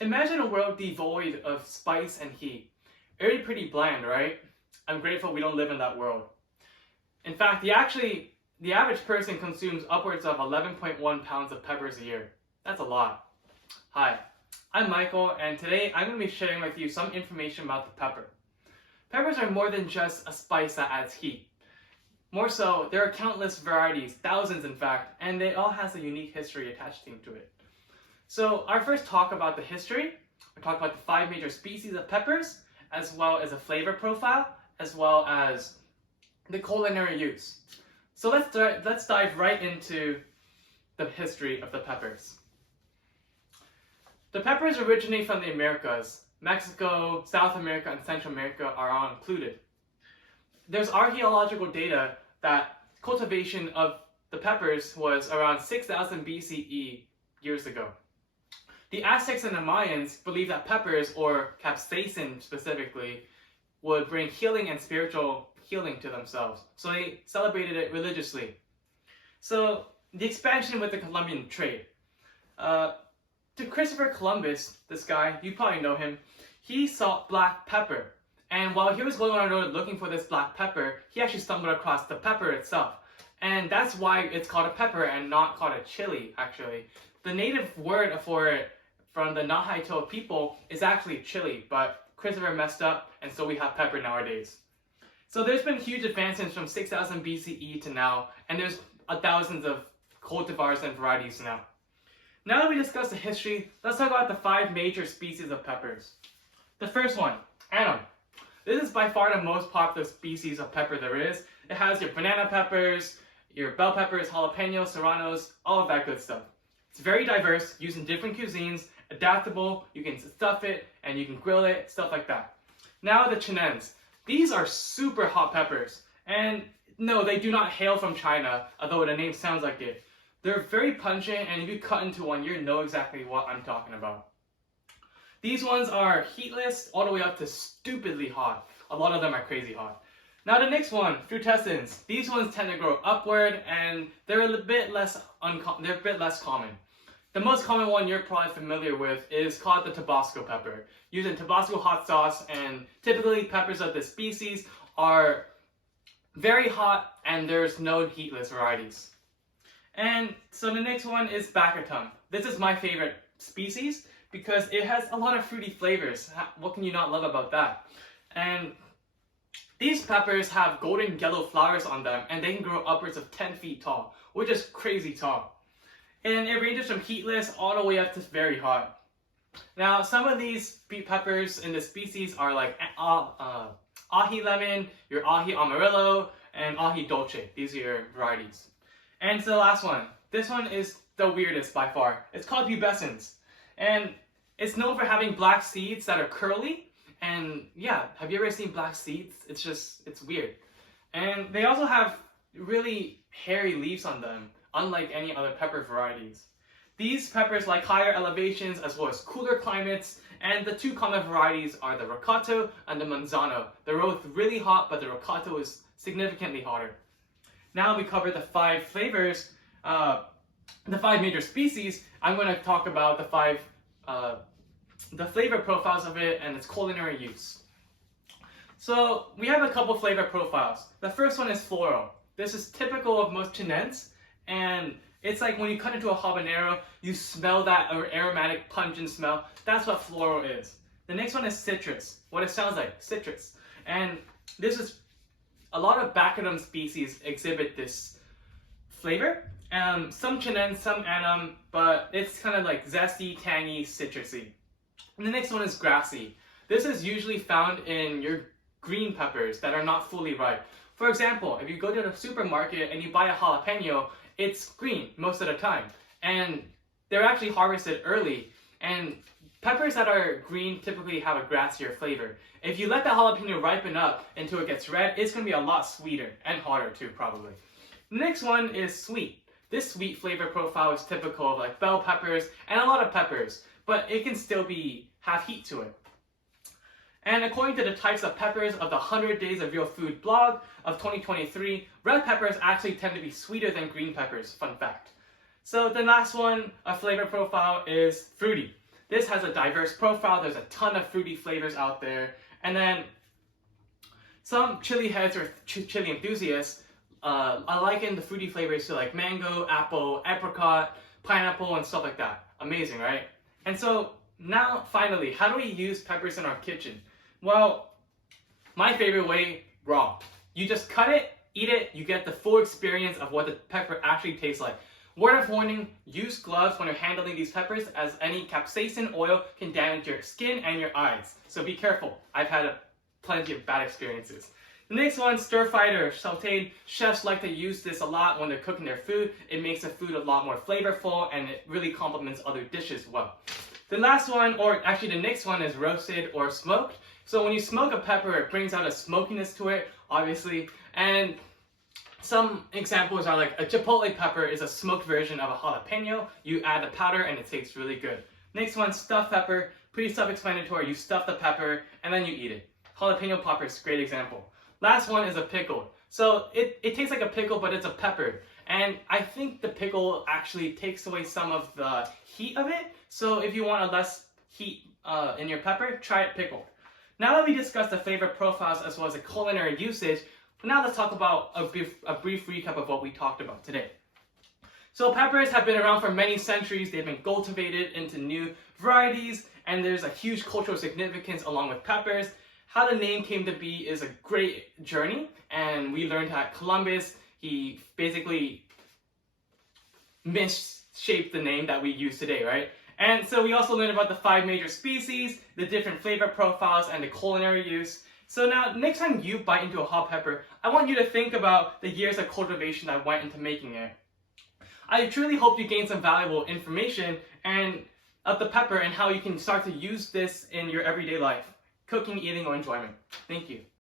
Imagine a world devoid of spice and heat. Already pretty bland, right? I'm grateful we don't live in that world. In fact, the average person consumes upwards of 11.1 pounds of peppers a year. That's a lot. Hi, I'm Michael, and today I'm going to be sharing with you some information about the pepper. Peppers are more than just a spice that adds heat. More so, there are countless varieties, thousands in fact, and it all has a unique history attached to it. So our first talk about the history, we'll talk about the 5 major species of peppers, as well as a flavor profile, as well as the culinary use. So let's dive right into the history of the peppers. The peppers originate from the Americas. Mexico, South America, and Central America are all included. There's archaeological data that cultivation of the peppers was around 6000 BCE years ago. The Aztecs and the Mayans believed that peppers, or capsaicin specifically, would bring healing and spiritual healing to themselves. So they celebrated it religiously. So the expansion with the Columbian trade. To Christopher Columbus, this guy, you probably know him, he saw black pepper. And while he was going on the road looking for this black pepper, he actually stumbled across the pepper itself. And that's why it's called a pepper and not called a chili, actually. The native word for it from the Nahaito people is actually chili, but Christopher messed up, and so we have pepper nowadays. So there's been huge advancements from 6000 BCE to now, and there's thousands of cultivars and varieties now. Now that we discussed the history, let's talk about the 5 major species of peppers. The first one, Annam. This is by far the most popular species of pepper there is. It has your banana peppers, your bell peppers, jalapenos, serranos, all of that good stuff. It's very diverse, used in different cuisines, adaptable, you can stuff it, and you can grill it, stuff like that. Now the chinense. These are super hot peppers, and no, they do not hail from China, although the name sounds like it. They're very pungent, and if you cut into one, you know exactly what I'm talking about. These ones are heatless all the way up to stupidly hot. A lot of them are crazy hot. Now the next one, frutescens. These ones tend to grow upward, and they're a bit less common. The most common one you're probably familiar with is called the Tabasco pepper, used in Tabasco hot sauce, and typically peppers of this species are very hot, and there's no heatless varieties. And so the next one is Baccatum. This is my favorite species because it has a lot of fruity flavors. What can you not love about that? And these peppers have golden yellow flowers on them, and they can grow upwards of 10 feet tall, which is crazy tall. And it ranges from heatless all the way up to very hot. Now, some of these peppers in this species are like ají lemon, your ají amarillo, and ají dolce. These are your varieties. And so the last one. This one is the weirdest by far. It's called pubescens. And it's known for having black seeds that are curly. And yeah, have you ever seen black seeds? It's weird. And they also have really hairy leaves on them, unlike any other pepper varieties. These peppers like higher elevations as well as cooler climates, and the 2 common varieties are the Rocato and the Manzano. They're both really hot, but the Rocato is significantly hotter. Now we cover the 5 flavors, the 5 major species. I'm going to talk about the flavor profiles of it and its culinary use. So we have a couple flavor profiles. The first one is floral. This is typical of most chinense, and it's like when you cut into a habanero, you smell that aromatic, pungent smell. That's what floral is. The next one is citrus. What it sounds like, citrus. And this is a lot of Baccatum species exhibit this flavor. Some chinense, some annam, but it's kind of like zesty, tangy, citrusy. And the next one is grassy. This is usually found in your green peppers that are not fully ripe. For example, if you go to the supermarket and you buy a jalapeno, it's green most of the time. And they're actually harvested early. And peppers that are green typically have a grassier flavor. If you let the jalapeno ripen up until it gets red, it's going to be a lot sweeter and hotter too, probably. The next one is sweet. This sweet flavor profile is typical of like bell peppers and a lot of peppers, but it can still have heat to it. And according to the types of peppers of the 100 Days of Real Food blog of 2023, red peppers actually tend to be sweeter than green peppers, fun fact. So the last one, a flavor profile, is fruity. This has a diverse profile. There's a ton of fruity flavors out there. And then some chili heads or chili enthusiasts I liken the fruity flavors to like mango, apple, apricot, pineapple, and stuff like that. Amazing, right? And so now, finally, how do we use peppers in our kitchen? Well, my favorite way, raw. You just cut it, eat it, you get the full experience of what the pepper actually tastes like. Word of warning, use gloves when you're handling these peppers, as any capsaicin oil can damage your skin and your eyes. So be careful. I've had plenty of bad experiences. The next one, stir-fried or sauteed. Chefs like to use this a lot when they're cooking their food. It makes the food a lot more flavorful, and it really complements other dishes well. The last one, or actually the next one, is roasted or smoked. So when you smoke a pepper, it brings out a smokiness to it, obviously. And some examples are like a chipotle pepper is a smoked version of a jalapeno. You add the powder and it tastes really good. Next one, stuffed pepper. Pretty self-explanatory. You stuff the pepper and then you eat it. Jalapeno poppers, great example. Last one is a pickle. So it tastes like a pickle, but it's a pepper. And I think the pickle actually takes away some of the heat of it. So if you want a less heat in your pepper, try it pickled. Now that we discussed the flavor profiles as well as the culinary usage, now let's talk about a brief recap of what we talked about today. So peppers have been around for many centuries. They've been cultivated into new varieties, and there's a huge cultural significance along with peppers. How the name came to be is a great journey, and we learned that Columbus, he basically misshaped the name that we use today, right? And so we also learned about the 5 major species, the different flavor profiles, and the culinary use. So now, next time you bite into a hot pepper, I want you to think about the years of cultivation that went into making it. I truly hope you gain some valuable information and of the pepper and how you can start to use this in your everyday life, cooking, eating, or enjoyment. Thank you.